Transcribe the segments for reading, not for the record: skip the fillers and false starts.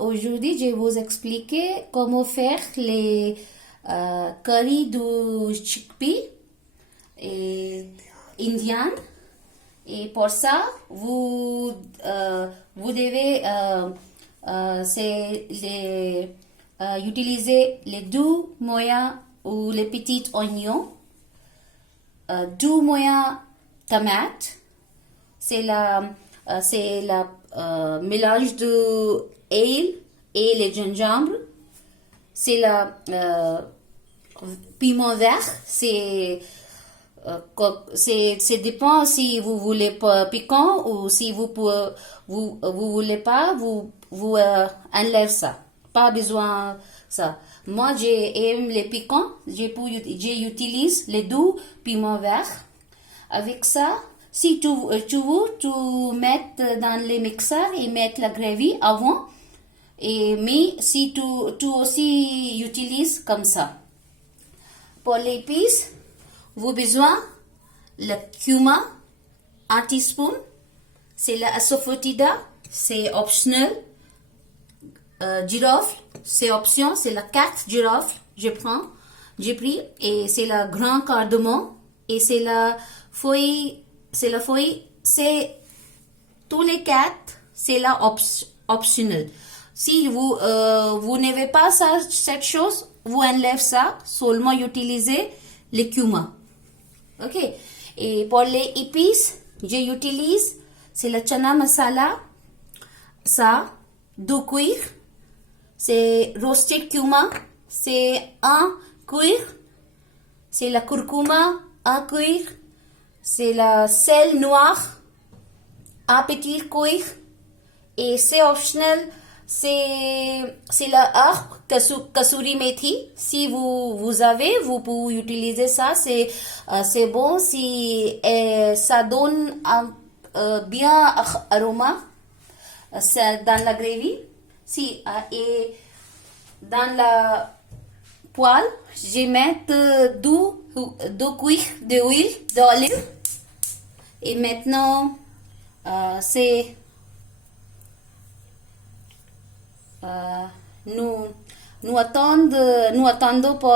Aujourd'hui, je vais vous expliquer comment faire les curry du chickpea et indien. Et pour ça, vous devez utiliser les deux moyens ou les petits oignons, deux moyens tomates. C'est la mélange de ail et le gingembre. C'est la piment vert. C'est dépend si vous voulez pas piquant ou si vous voulez pas, vous enlève ça. Pas besoin ça. Moi, j'aime les piquants. J'utilise les deux piments verts. Avec ça, si tu veux mettre dans les mixeurs et mettre la gravy avant. Mais si tu aussi utilises comme ça. Pour l'épice, vous avez besoin le cumin, 1 teaspoon. C'est la asafoetida, c'est optionnel. Girofle, c'est option, c'est la 4 girofle, j'ai pris, et c'est la grand cardamome, et c'est la feuille, c'est tous les 4, c'est la optionnel. Si vous n'avez pas cette chose, vous enlèvez ça, seulement utilisez le cumin. Ok. Et pour les épices, j'utilise, c'est le chana masala, ça, 2 cuillères. C'est roasted cumin, c'est 1 cuillère. C'est la curcuma, 1 cuillère. C'est la sel noir, 1 petit cuillère. Et c'est optionnel, c'est la herbe kasuri methi. Si vous avez, vous pouvez utiliser ça. C'est bon si ça donne un bien aroma dans la gravy. Si et dans la poêle, je mets deux cuillères d'olive. Et maintenant, nous attendons pour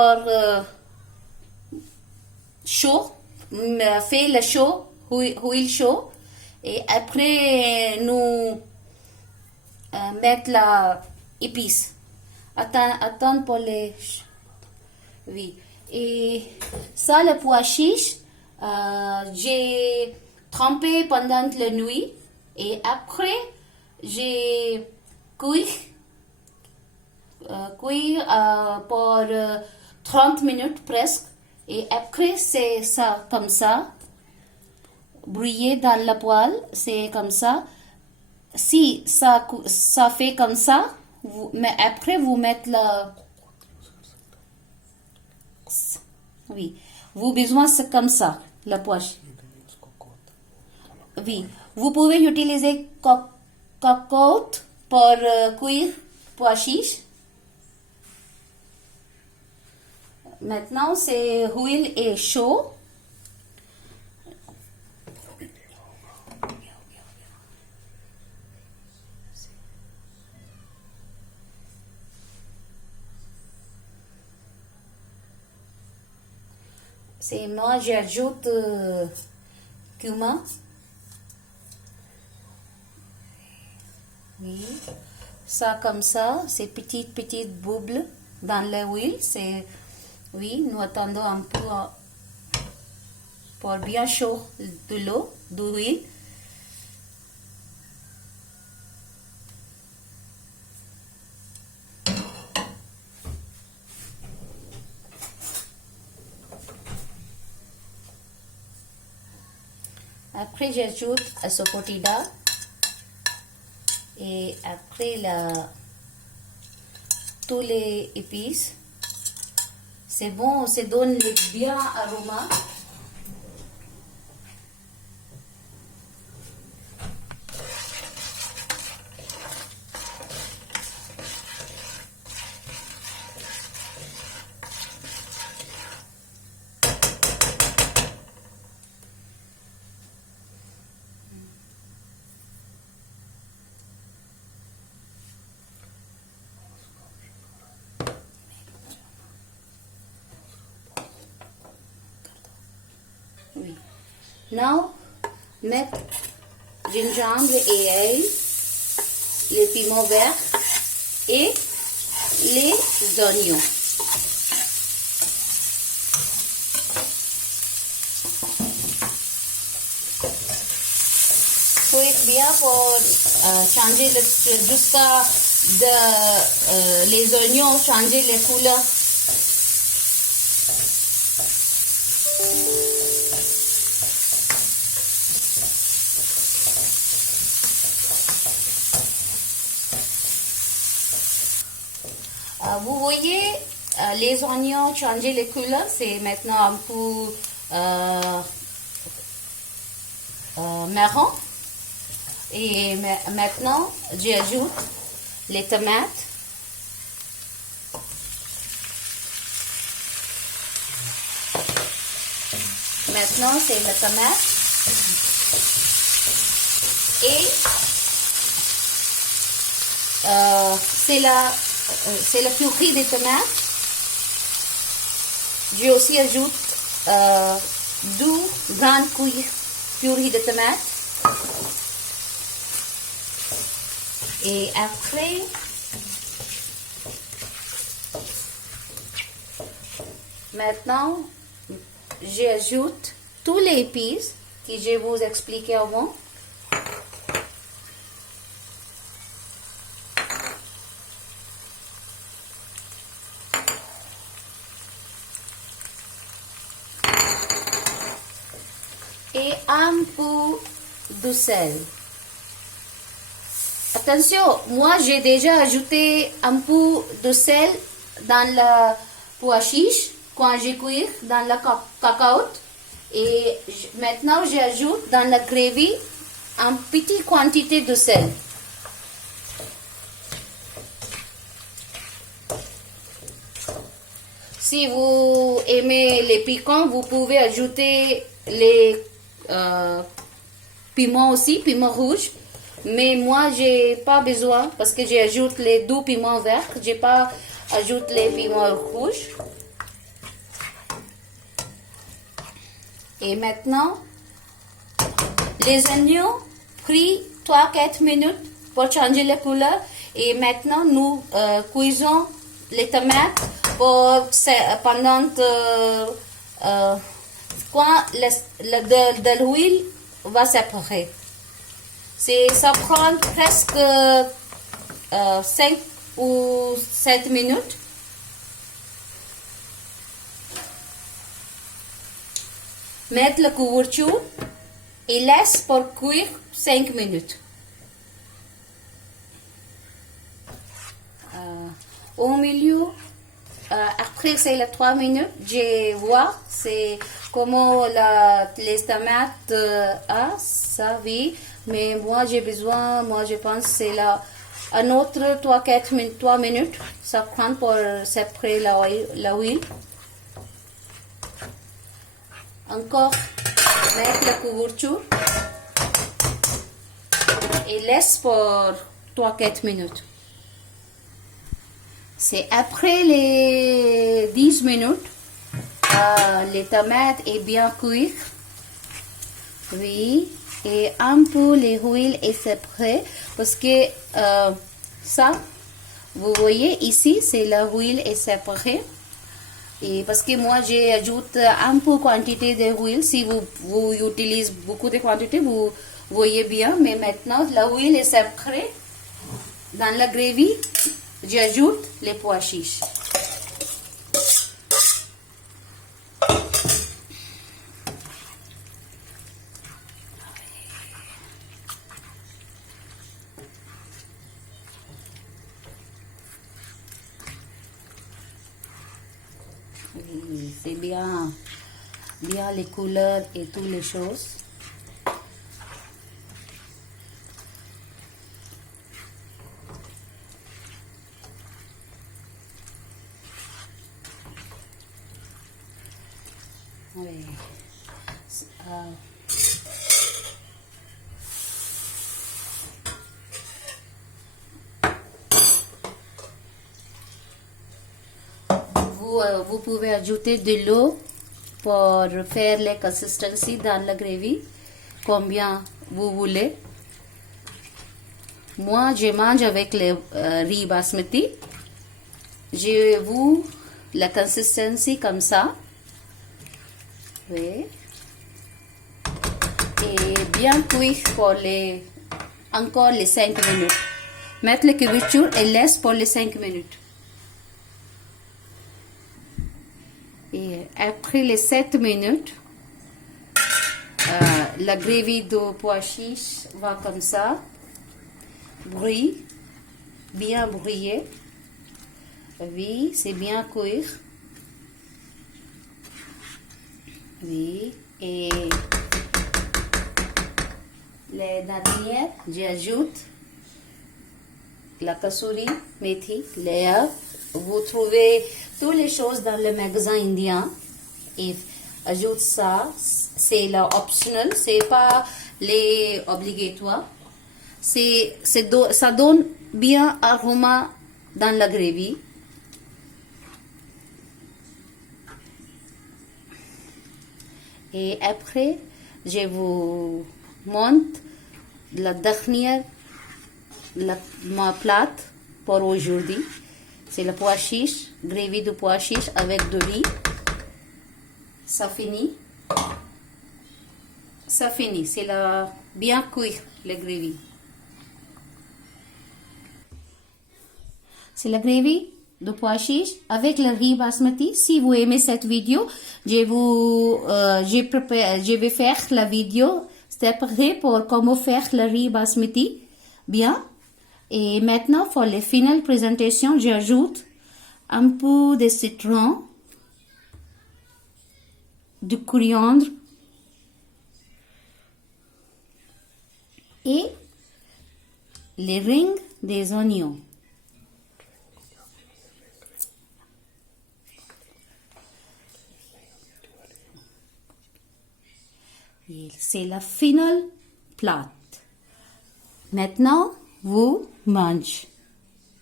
chaud, fait le chaud, huile chaud, et après nous mettre la épice. Attends pour les, oui. Et ça, le pois chiche, j'ai trempé pendant la nuit, et après j'ai cuit pour 30 minutes presque, et après c'est ça comme ça, brouillé dans la poêle, c'est comme ça. Si ça fait comme ça, mais après vous mettez oui, vous besoin c'est comme ça, la poche. Oui, vous pouvez utiliser cocotte pour cuire pois chiche. Maintenant, c'est huile et chaud. C'est moi, j'ajoute cumin. Oui, ça comme ça, c'est petite bouble dans l'huile. C'est oui, nous attendons un peu pour bien chaud de l'eau, de l'huile. Après, j'ajoute asafoetida et après tous les épices. C'est bon, ça donne le bien aroma. Now, mettre gingembre et ail, les piments verts et les oignons. Cuire bien pour changer jusqu'à les oignons changer les couleurs. Vous voyez, les oignons changer les couleurs, c'est maintenant un peu marron. Et maintenant, j'ajoute les tomates. Maintenant, c'est la tomate. Et c'est la purée des tomates. J'ai aussi ajoute 2 grandes cuillères purée de tomates. Et après, maintenant, j'ajoute tous les épices que je vous expliqué avant. Et un peu de sel. Attention, moi j'ai déjà ajouté un peu de sel dans le pois chiche quand j'ai cuit dans la cacahuète. Et maintenant j'ajoute dans la gravy une petite quantité de sel. Si vous aimez les piquants, vous pouvez ajouter les piments aussi, piments rouges. Mais moi, j'ai pas besoin parce que j'ajoute les 2 piments verts. J'ai pas ajouté les piments rouges. Et maintenant, les oignons pris 3-4 minutes pour changer la couleur. Et maintenant, nous cuisons les tomates pendant quand de l'huile va séparer. Ça prend presque 5 ou 7 minutes. Mettre la couverture et laisse pour cuire 5 minutes. Au milieu, après c'est les 3 minutes, je vois c'est comment les tomates ça vit. Mais moi je pense c'est un autre 3 minutes, ça prend pour séparer la huile. Encore mettre la couverture et laisse pour 3-4 minutes. C'est après les 10 minutes, les tomates est bien cuites. Oui. Et un peu l'huile est séparée parce que ça, vous voyez ici, c'est l'huile est séparée. Et parce que moi, j'ajoute un peu quantité d'huile. Si vous utilisez beaucoup de quantité, vous voyez bien. Mais maintenant, l'huile est séparée. Dans la gravy, j'ajoute les pois chiches. C'est bien les couleurs et toutes les choses. Oui. Vous pouvez ajouter de l'eau pour faire la consistency dans la gravy, combien vous voulez. Moi, je mange avec le riz basmati. Je vous la consistency comme ça. Oui. Et bien cuire pour encore les 5 minutes. Mettre la cuisson et laisse pour les 5 minutes. Et après les 7 minutes, la gravy de pois chiche va comme ça. Brûler, bien brûler. Oui, c'est bien cuire. Oui, et les dernières, j'ajoute la kasuri methi, les œufs. Vous trouvez toutes les choses dans le magasin indien. Et ajoute ça, c'est l'optional, c'est pas les obligatoires. Ça donne bien aroma dans la gravy. Et après, je vous montre la dernière ma plate pour aujourd'hui. C'est le pois chiche, gravy de pois chiche avec de riz. Ça finit. Ça finit. C'est bien cuit, la gravy. C'est la gravy de pois chiche avec le riz basmati. Si vous aimez cette vidéo, je vais faire la vidéo step près pour comment faire le riz basmati bien. Et maintenant, pour les finales présentations, j'ajoute un peu de citron, du coriandre et les rings des oignons. C'est la finale plate. Maintenant, vous mangez.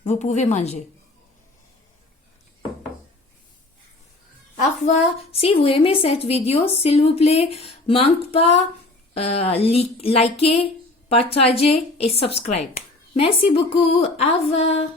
Vous pouvez manger. Au revoir. Si vous aimez cette vidéo, s'il vous plaît, manque pas liker, partager et subscribe. Merci beaucoup. Au revoir.